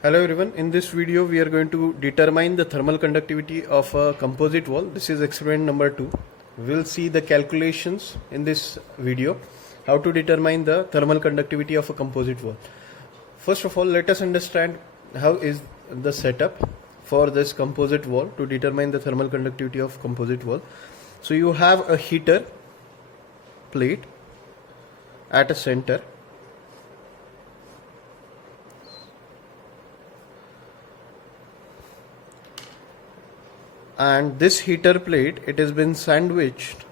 Hello everyone, in this video we are going to determine the thermal conductivity of a composite wall. This is experiment number 2. We'll see the calculations in this video, how to determine the thermal conductivity of a composite wall. First of all, let us understand how is the setup for this composite wall to determine the thermal conductivity of composite wall. So you have a heater plate at a center, and this heater plate, it has been sandwiched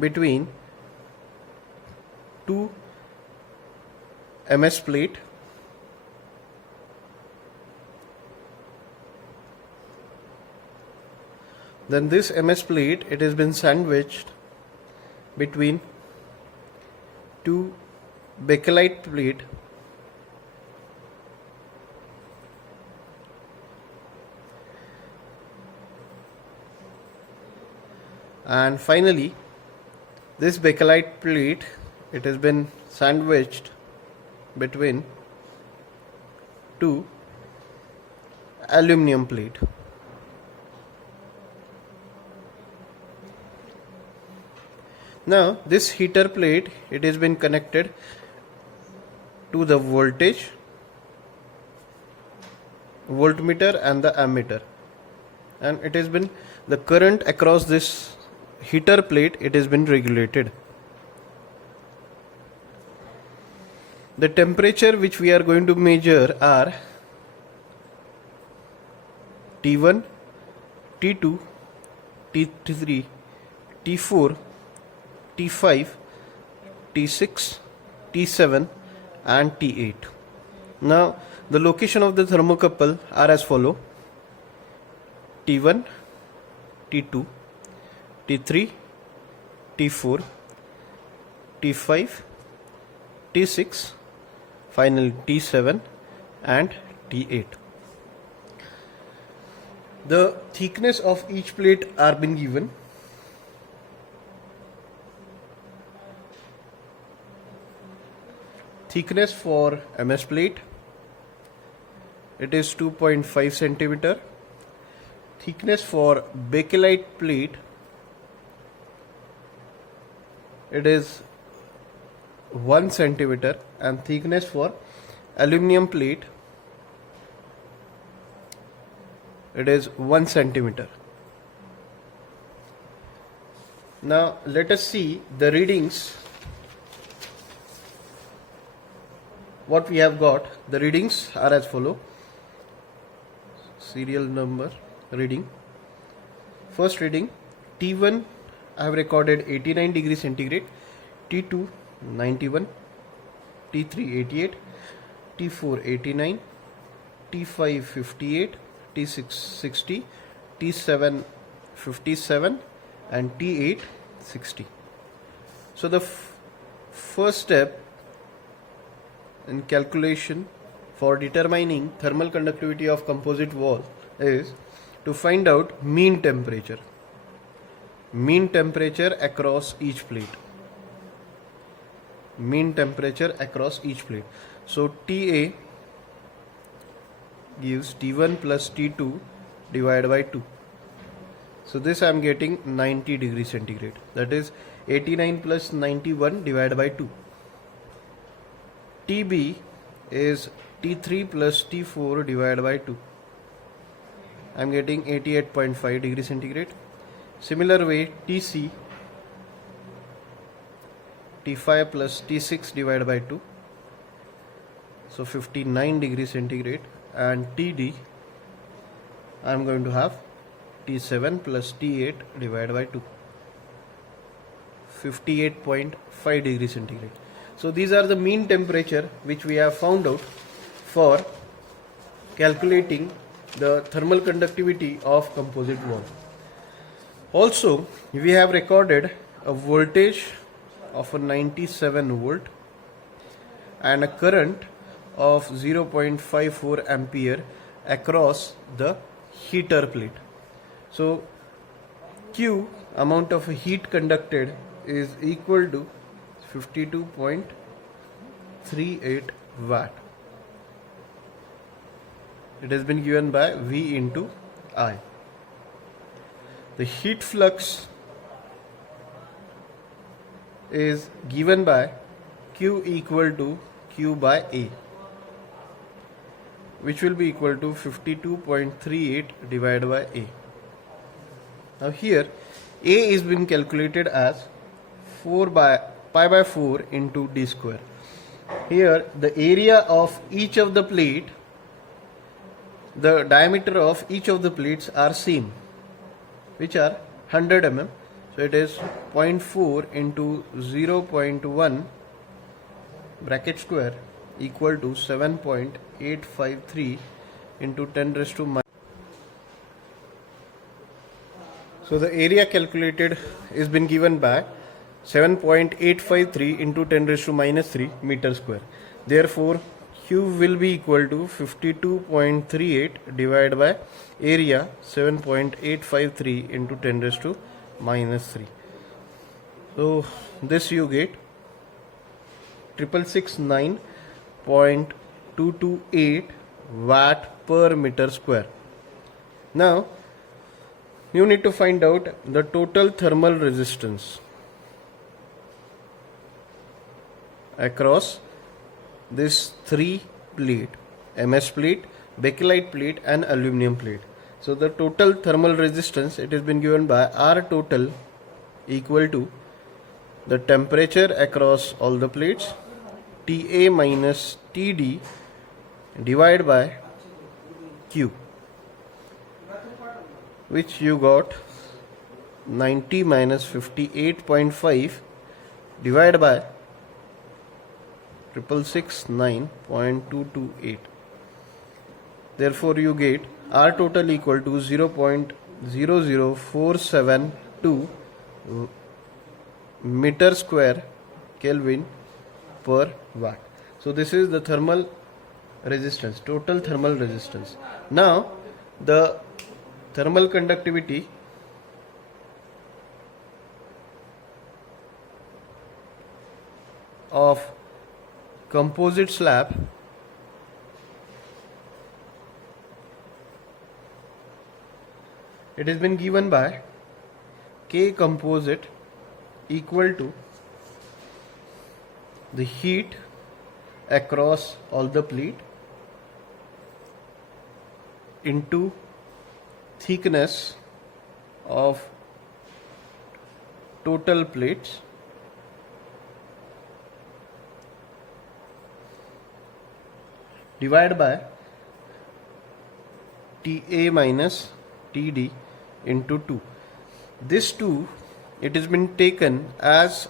between two MS plate then this MS plate, it has been sandwiched between two bakelite plate and finally this bakelite plate, it has been sandwiched between two aluminum plate. Now this heater plate, it has been connected to the voltmeter and the ammeter, and it has been the current across this heater plate, it has been regulated. The temperature which we are going to measure are T1, T2, T3, T4, T5, T6, T7 and T8. Now the location of the thermocouple are as follow: T1, T2, T3, T4, T5, T6, finally T7 and T8. The thickness of each plate are been given. Thickness for MS plate, it is 2.5 centimeter. Thickness for bakelite plate, it is 1 centimeter, and thickness for aluminum plate, it is 1 centimeter. Now let us see the readings. What we have got, the readings are as follow: serial number reading. First reading, T1 I have recorded 89 degrees centigrade, T2 91, T3 88, T4 89, T5 58, T6 60, T7 57 and T8 60. So the first step in calculation for determining thermal conductivity of composite wall is to find out mean temperature across each plate. Mean temperature across each plate. So TA gives T1 plus T2 divided by 2. So this I am getting 90 degrees centigrade. That is 89 plus 91 divided by 2. TB is T3 plus T4 divided by 2. I am getting 88.5 degrees centigrade. Similar way, TC, T5 plus T6 divided by 2, so 59 degrees centigrade, and TD I am going to have T7 plus T8 divided by 2, 58.5 degrees centigrade. So these are the mean temperature which we have found out for calculating the thermal conductivity of composite wall. Also, we have recorded a voltage of a 97 volt and a current of 0.54 ampere across the heater plate. So Q, amount of heat conducted, is equal to 52.38 watt. it has been given by V into I. The heat flux is given by Q equal to Q by A, which will be equal to 52.38 divided by A. Now here A is been calculated as 4 by pi by 4 into d square. Here the area of each of the plate, the diameter of each of the plates are same, which are 100 mm. So it is 0.4 into 0.1 bracket square equal to 7.853 into 10 raised to minus. So the area calculated is been given by 7.853 into 10 raised to minus 3 meter square. Therefore, Q will be equal to 52.38 divided by area 7.853 into 10 raised to minus 3. So this you get 669.228 watt per meter square. Now you need to find out the total thermal resistance across this three plate: MS plate, bakelite plate and aluminum plate. So the total thermal resistance, it has been given by R total equal to the temperature across all the plates, TA minus TD divided by Q, which you got 90 minus 58.5 divided by 669.228. Therefore you get R total equal to 0.00472 meter square Kelvin per watt. So this is the thermal resistance, total thermal resistance. Now the thermal conductivity of composite slab it has been given by K composite equal to the heat across all the plate into thickness of total plates divided by TA minus TD into 2. This 2, it has been taken as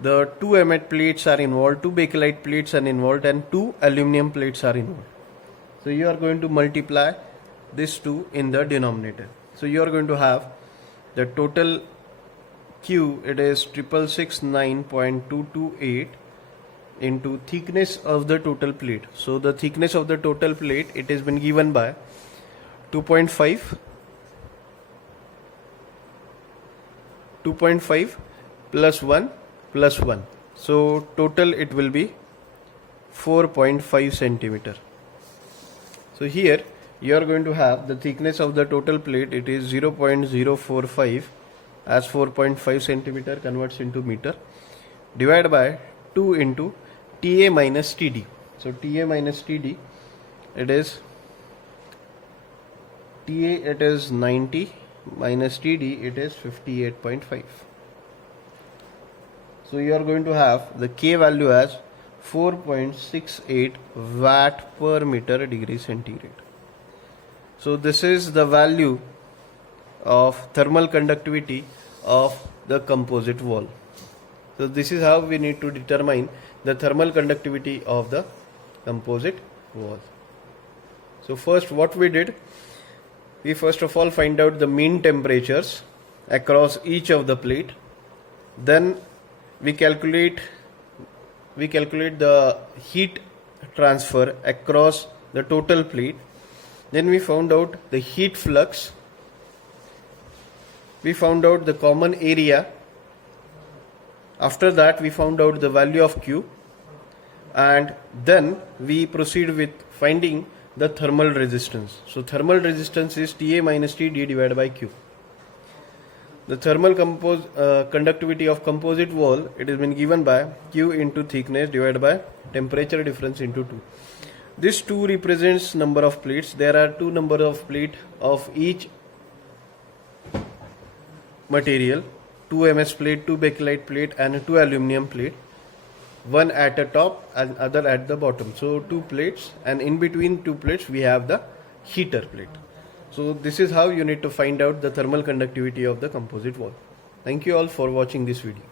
the 2 MT plates are involved, 2 bakelite plates are involved and 2 aluminum plates are involved. So you are going to multiply this 2 in the denominator. So you are going to have the total Q, it is 669.228 into thickness of the total plate. So the thickness of the total plate, it has been given by 2.5 plus 1 plus 1. So total it will be 4.5 centimeter. So here you are going to have the thickness of the total plate, it is 0.045 as 4.5 centimeter converts into meter divided by 2 into TA minus TD. So TA minus TD, it is TA, it is 90 minus TD, it is 58.5. So you are going to have the K value as 4.68 watt per meter degree centigrade. So this is the value of thermal conductivity of the composite wall. So this is how we need to determine the thermal conductivity of the composite wall. So first what we did, we first of all find out the mean temperatures across each of the plate. Then we calculate the heat transfer across the total plate. Then we found out the heat flux. We found out the common area. After that we found out the value of Q, and then we proceed with finding the thermal resistance. So thermal resistance is Ta minus Td divided by Q. The thermal conductivity of composite wall, it has been given by Q into thickness divided by temperature difference into 2. This 2 represents number of plates. There are 2 number of plate of each material, 2 MS plate, 2 bakelite plate and 2 aluminum plate, one at the top and other at the bottom. So 2 plates, and in between 2 plates we have the heater plate. So this is how you need to find out the thermal conductivity of the composite wall. Thank you all for watching this video.